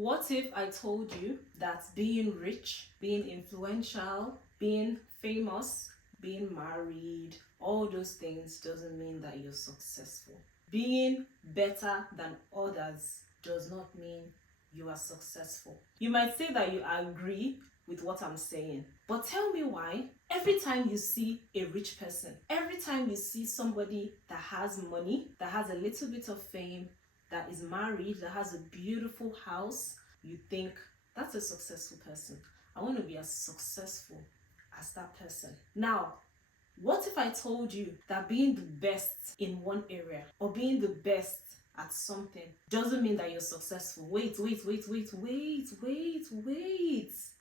What if I told you that being rich, being influential, being famous, being married, all those things doesn't mean that you're successful? Being better than others does not mean you are successful. You might say that you agree with what I'm saying, but tell me why. Every time you see a rich person, every time you see somebody that has money, that has a little bit of fame, that is married, that has a beautiful house, you think that's a successful person. I want to be as successful as that person. Now, what if I told you that being the best in one area or being the best at something doesn't mean that you're successful? Wait.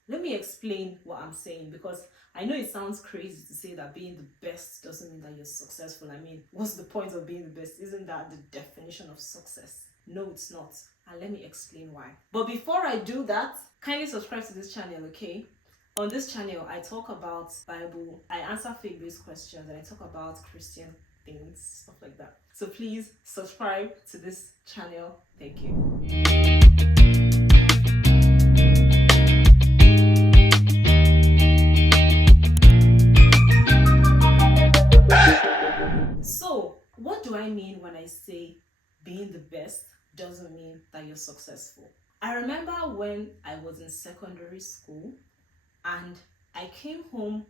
Let me explain what I'm saying, because I know it sounds crazy to say that being the best doesn't mean that you're successful. I mean, what's the point of being the best? Isn't that the definition of success? No, it's not. And let me explain why. But before I do that, kindly subscribe to this channel, okay? On this channel, I talk about Bible, I answer faith-based questions, and I talk about Christian things, stuff like that. So please subscribe to this channel. Thank you. So, what do I mean when I say being the best doesn't mean that you're successful? I remember when I was in secondary school and I came home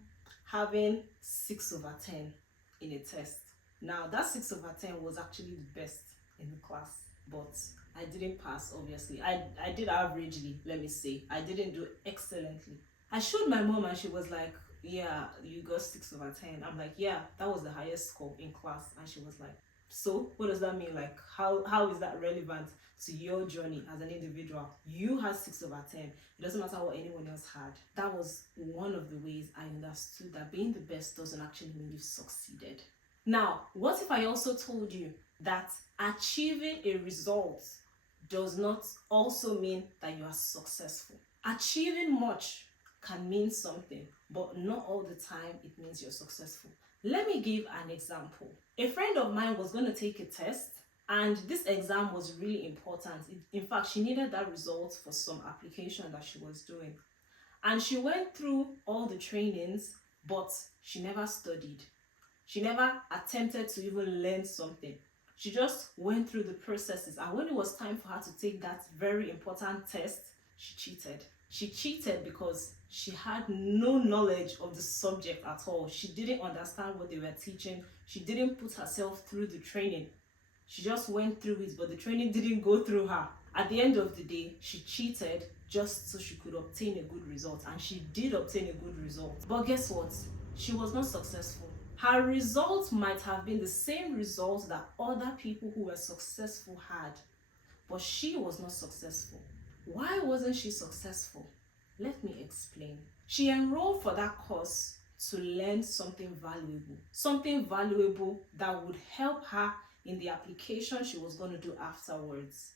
having 6/10 in a test. Now, that 6/10 was actually the best in the class, but I didn't pass, obviously. I did averagely, let me say. I didn't do excellently. I showed my mom and she was like, yeah, you got 6/10. I'm like, yeah, that was the highest score in class. And she was like, so what does that mean? Like, how is that relevant to your journey as an individual? You had 6/10. It doesn't matter what anyone else had. That was one of the ways I understood that being the best doesn't actually mean you've succeeded. Now, what if I also told you that achieving a result does not also mean that you are successful? Achieving much can mean something, but not all the time it means you're successful. Let me give an example. A friend of mine was going to take a test, and this exam was really important. In fact, she needed that result for some application that she was doing. And she went through all the trainings, but she never studied. She never attempted to even learn something. She just went through the processes, and when it was time for her to take that very important test, she cheated. She cheated because she had no knowledge of the subject at all. She didn't understand what they were teaching. She didn't put herself through the training. She just went through it, but the training didn't go through her. At the end of the day, she cheated just so she could obtain a good result, and she did obtain a good result. But guess what? She was not successful. Her result might have been the same result that other people who were successful had, but she was not successful. Why wasn't she successful? Let me explain. She enrolled for that course to learn something valuable that would help her in the application she was going to do afterwards.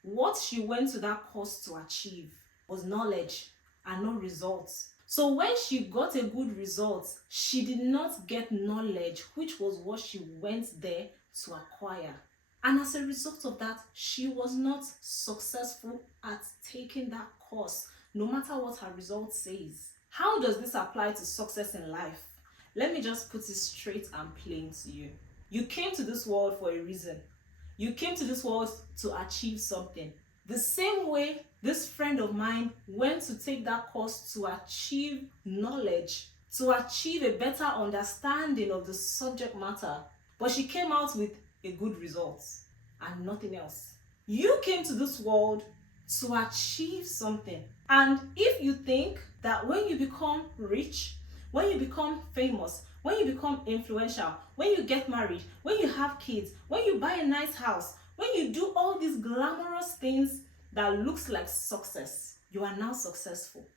What she went to that course to achieve was knowledge and not results. So when she got a good result, she did not get knowledge, which was what she went there to acquire. And as a result of that, she was not successful at taking that course, no matter what her result says. How does this apply to success in life? Let me just put it straight and plain to you. You came to this world for a reason. You came to this world to achieve something. The same way this friend of mine went to take that course to achieve knowledge, to achieve a better understanding of the subject matter, but she came out with a good result and nothing else. You came to this world to achieve something. And if you think that when you become rich, when you become famous, when you become influential, when you get married, when you have kids, when you buy a nice house, when you do all these glamorous things that looks like success, you are now successful.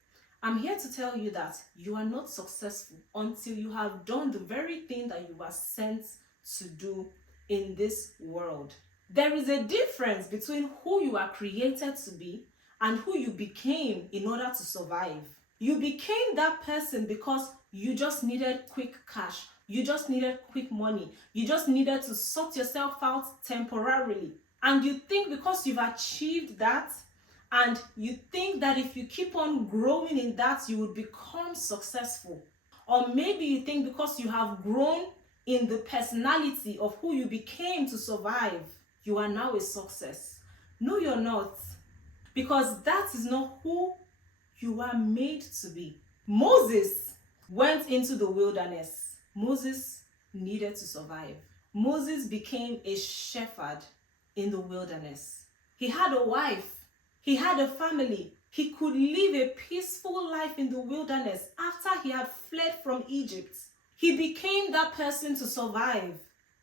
I'm here to tell you that you are not successful until you have done the very thing that you were sent to do in this world. There is a difference between who you are created to be and who you became in order to survive. You became that person because you just needed quick cash. You just needed quick money. You just needed to sort yourself out temporarily. And you think because you've achieved that and you think that if you keep on growing in that, you will become successful. Or maybe you think because you have grown in the personality of who you became to survive, you are now a success. No, you're not. Because that is not who you are made to be. Moses went into the wilderness. Moses needed to survive. Moses became a shepherd in the wilderness. He had a wife. He had a family. He could live a peaceful life in the wilderness after he had fled from Egypt. He became that person to survive.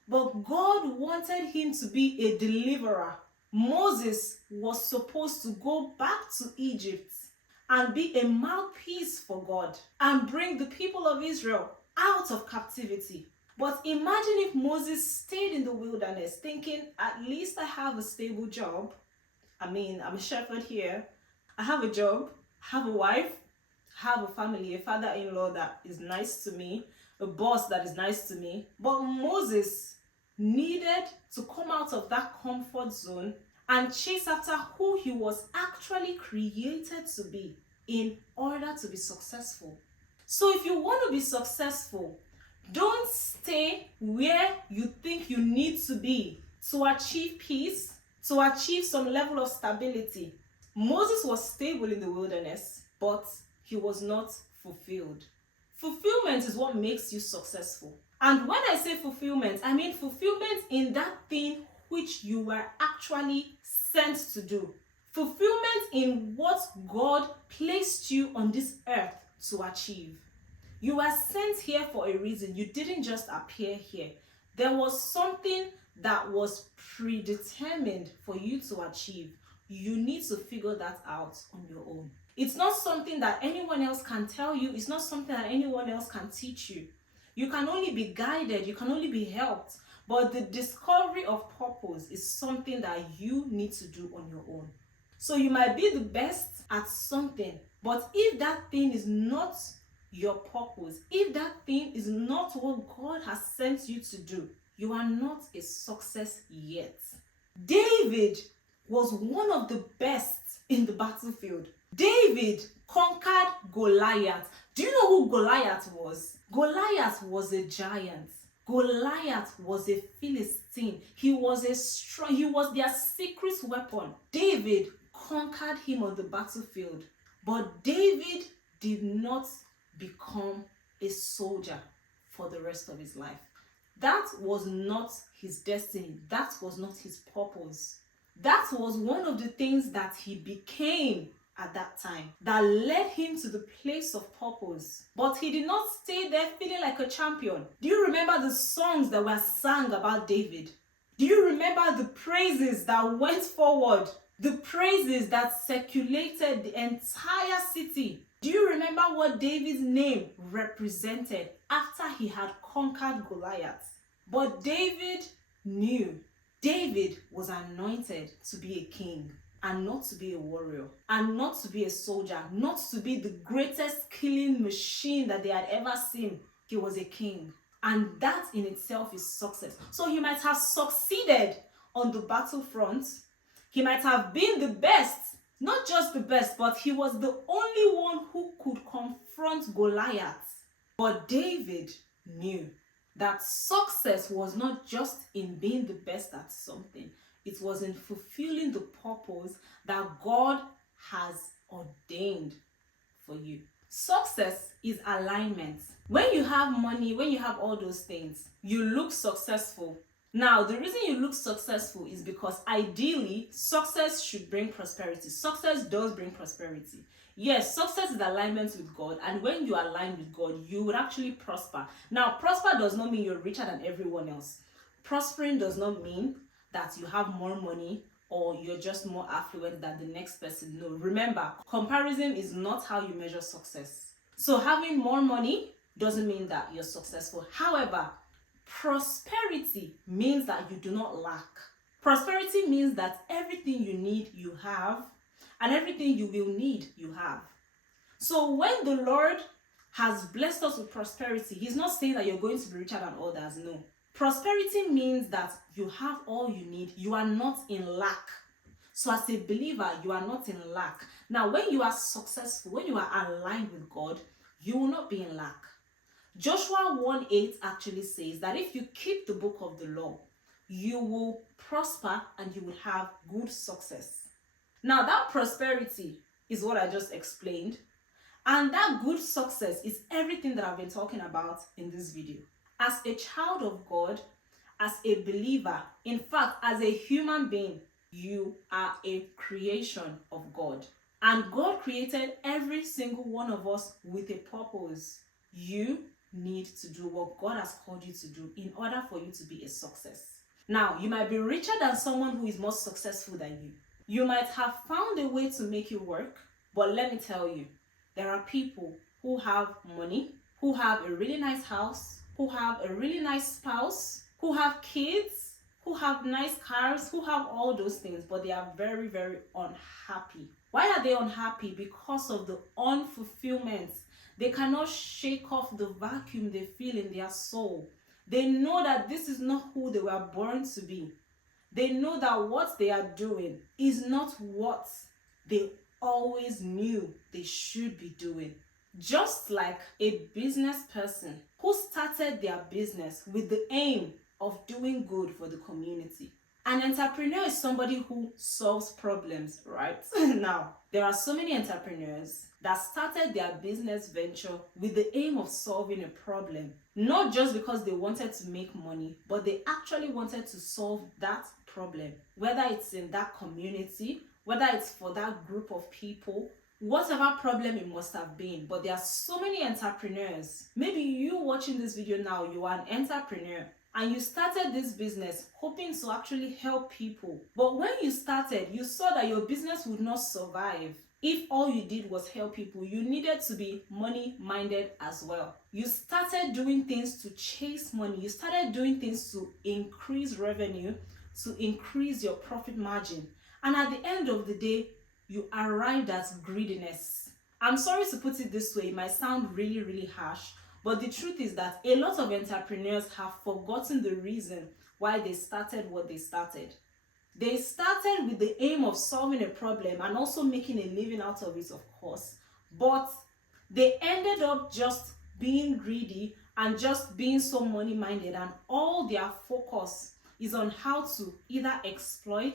But God wanted him to be a deliverer. Moses was supposed to go back to Egypt and be a mouthpiece for God and bring the people of Israel out of captivity. But imagine if Moses stayed in the wilderness thinking, at least I have a stable job. I'm a shepherd here. I have a job, I have a wife, I have a family, a father-in-law that is nice to me, a boss that is nice to me. But Moses needed to come out of that comfort zone and chase after who he was actually created to be in order to be successful. So if you want to be successful, don't stay where you think you need to be to achieve peace, to achieve some level of stability. Moses was stable in the wilderness, but he was not fulfilled. Fulfillment is what makes you successful. And when I say fulfillment, I mean fulfillment in that thing which you were actually sent to do. Fulfillment in what God placed you on this earth to achieve. You were sent here for a reason. You didn't just appear here. There was something that was predetermined for you to achieve. You need to figure that out on your own. It's not something that anyone else can tell you. It's not something that anyone else can teach you. You can only be guided. You can only be helped. But the discovery of purpose is something that you need to do on your own. So you might be the best at something, but if that thing is not your purpose, if that thing is not what God has sent you to do, you are not a success yet. David was one of the best in the battlefield. David conquered Goliath. Do you know who Goliath was? Goliath was a giant. Goliath was a Philistine. He was their secret weapon. David conquered him on the battlefield. But David did not become a soldier for the rest of his life. That was not his destiny. That was not his purpose. That was one of the things that he became at that time that led him to the place of purpose. But he did not stay there feeling like a champion. Do you remember the songs that were sung about David? Do you remember the praises that went forward? The praises that circulated the entire city? Do you remember what David's name represented after he had conquered Goliath? But David knew. David was anointed to be a king and not to be a warrior and not to be a soldier, not to be the greatest killing machine that they had ever seen. He was a king. And that in itself is success. So he might have succeeded on the battlefront. He might have been the best, not just the best, but he was the only one who could confront Goliath. But David knew that success was not just in being the best at something. It was in fulfilling the purpose that God has ordained for you. Success is alignment. When you have money, when you have all those things, you look successful. Now, the reason you look successful is because ideally, success should bring prosperity. Success does bring prosperity. Yes, success is alignment with God, and when you align with God, you would actually prosper. Now, prosper does not mean you're richer than everyone else. Prospering does not mean that you have more money or you're just more affluent than the next person. No, remember, comparison is not how you measure success. So having more money doesn't mean that you're successful. However, prosperity means that you do not lack. Prosperity means that everything you need, you have, and everything you will need, you have. So when the Lord has blessed us with prosperity, He's not saying that you're going to be richer than others. No. Prosperity means that you have all you need. You are not in lack. So as a believer, you are not in lack. Now, when you are successful, when you are aligned with God, you will not be in lack. Joshua 1:8 actually says that if you keep the book of the law, you will prosper and you will have good success. Now, that prosperity is what I just explained. And that good success is everything that I've been talking about in this video. As a child of God, as a believer, in fact, as a human being, you are a creation of God. And God created every single one of us with a purpose. You need to do what God has called you to do in order for you to be a success. Now, you might be richer than someone who is more successful than you. You might have found a way to make it work, but let me tell you, there are people who have money, who have a really nice house, who have a really nice spouse, who have kids, who have nice cars, who have all those things, but they are very, very unhappy. Why are they unhappy? Because of the unfulfillment. They cannot shake off the vacuum they feel in their soul. They know that this is not who they were born to be. They know that what they are doing is not what they always knew they should be doing. Just like a business person who started their business with the aim of doing good for the community. An entrepreneur is somebody who solves problems, right? Now, there are so many entrepreneurs that started their business venture with the aim of solving a problem, not just because they wanted to make money, but they actually wanted to solve that problem, whether it's in that community, whether it's for that group of people, whatever problem it must have been. But there are so many entrepreneurs. Maybe you watching this video now, you are an entrepreneur and you started this business hoping to actually help people. But when you started, you saw that your business would not survive if all you did was help people. You needed to be money-minded as well. You started doing things to chase money. You started doing things to increase revenue, to increase your profit margin. And at the end of the day, you arrived at greediness. I'm sorry to put it this way, it might sound really, really harsh, but the truth is that a lot of entrepreneurs have forgotten the reason why they started what they started. They started with the aim of solving a problem and also making a living out of it, of course, but they ended up just being greedy and just being so money-minded, and all their focus is on how to either exploit,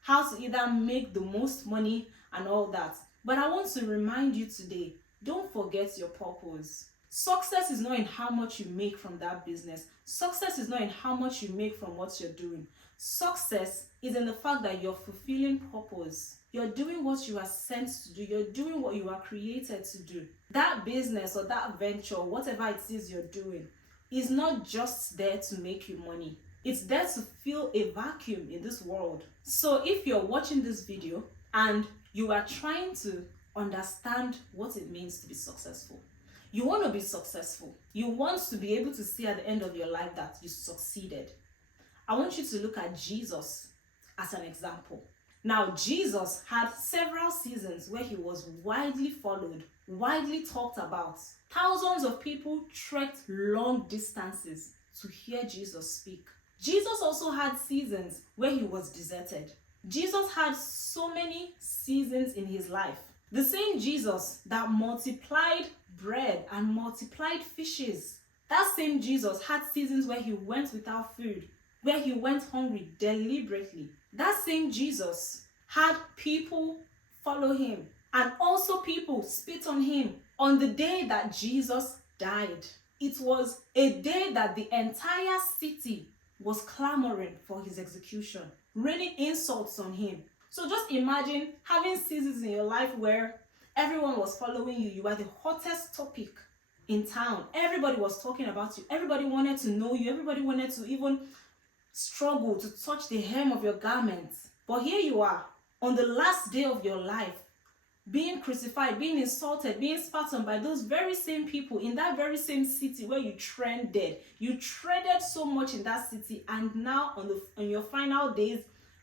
how to either make the most money and all that. But I want to remind you today, don't forget your purpose. Success is not in how much you make from that business. Success is not in how much you make from what you're doing. Success is in the fact that you're fulfilling purpose. You're doing what you are sent to do. You're doing what you are created to do. That business or that venture, whatever it is you're doing, is not just there to make you money. It's there to fill a vacuum in this world. So if you're watching this video and you are trying to understand what it means to be successful, you want to be successful, you want to be able to see at the end of your life that you succeeded, I want you to look at Jesus as an example. Now, Jesus had several seasons where he was widely followed, widely talked about. Thousands of people trekked long distances to hear Jesus speak. Jesus also had seasons where he was deserted. Jesus had so many seasons in his life. The same Jesus that multiplied bread and multiplied fishes, that same Jesus had seasons where he went without food, where he went hungry deliberately. That same Jesus had people follow him, and also people spit on him on the day that Jesus died. It was a day that the entire city was clamoring for his execution, raining insults on him. So just imagine having seasons in your life where everyone was following you. You were the hottest topic in town. Everybody was talking about you. Everybody wanted to know you. Everybody wanted to even struggle to touch the hem of your garments. But here you are, on the last day of your life, being crucified, being insulted, being spat on by those very same people in that very same city where you trended. You treaded so much in that city, and now on your final days,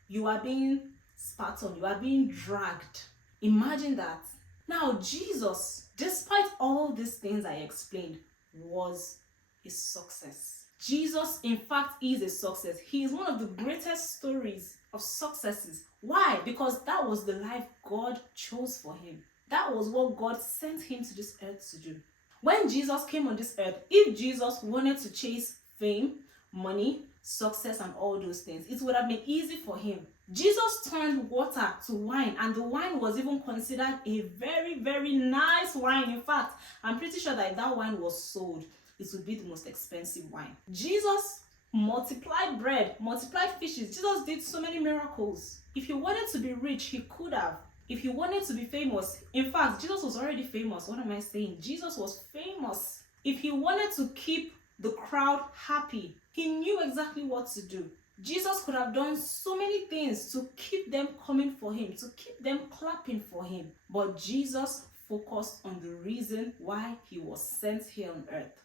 you are being spat on, you are being dragged. Imagine that. Now, Jesus, despite all these things I explained, was a success. Jesus, in fact, is a success. He is one of the greatest stories of successes Why? Because that was the life God chose for him. That was what God sent him to this earth to do. When Jesus came on this earth, if Jesus wanted to chase fame, money, success, and all those things, it would have been easy for him. Jesus turned water to wine, and the wine was even considered a very, very nice wine. In fact, I'm pretty sure that if that wine was sold, it would be the most expensive wine. Jesus multiplied bread, multiplied fishes. Jesus did so many miracles. If he wanted to be rich, he could have. If he wanted to be famous, in fact, Jesus was already famous. What am I saying? Jesus was famous. If he wanted to keep the crowd happy, he knew exactly what to do. Jesus could have done so many things to keep them coming for him, to keep them clapping for him. But Jesus focused on the reason why he was sent here on earth.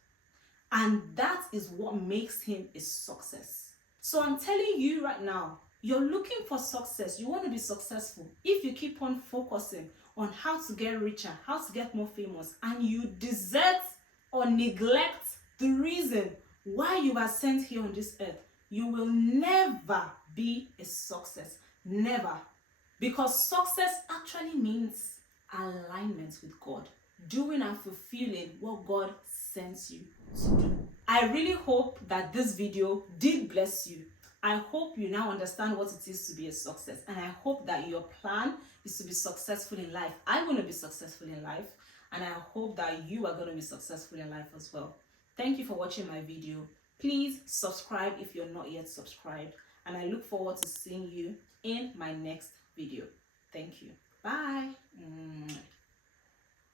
And that is what makes him a success. So I'm telling you right now, you're looking for success. You want to be successful. If you keep on focusing on how to get richer, how to get more famous, and you desert or neglect the reason why you are sent here on this earth, you will never be a success. Never. Because success actually means alignment with God. Doing and fulfilling what God sends you to do. I really hope that this video did bless you. I hope you now understand what it is to be a success, and I hope that your plan is to be successful in life. I'm going to be successful in life, and I hope that you are going to be successful in life as well. Thank you for watching my video. Please subscribe if you're not yet subscribed, and I look forward to seeing you in my next video. Thank you. Bye.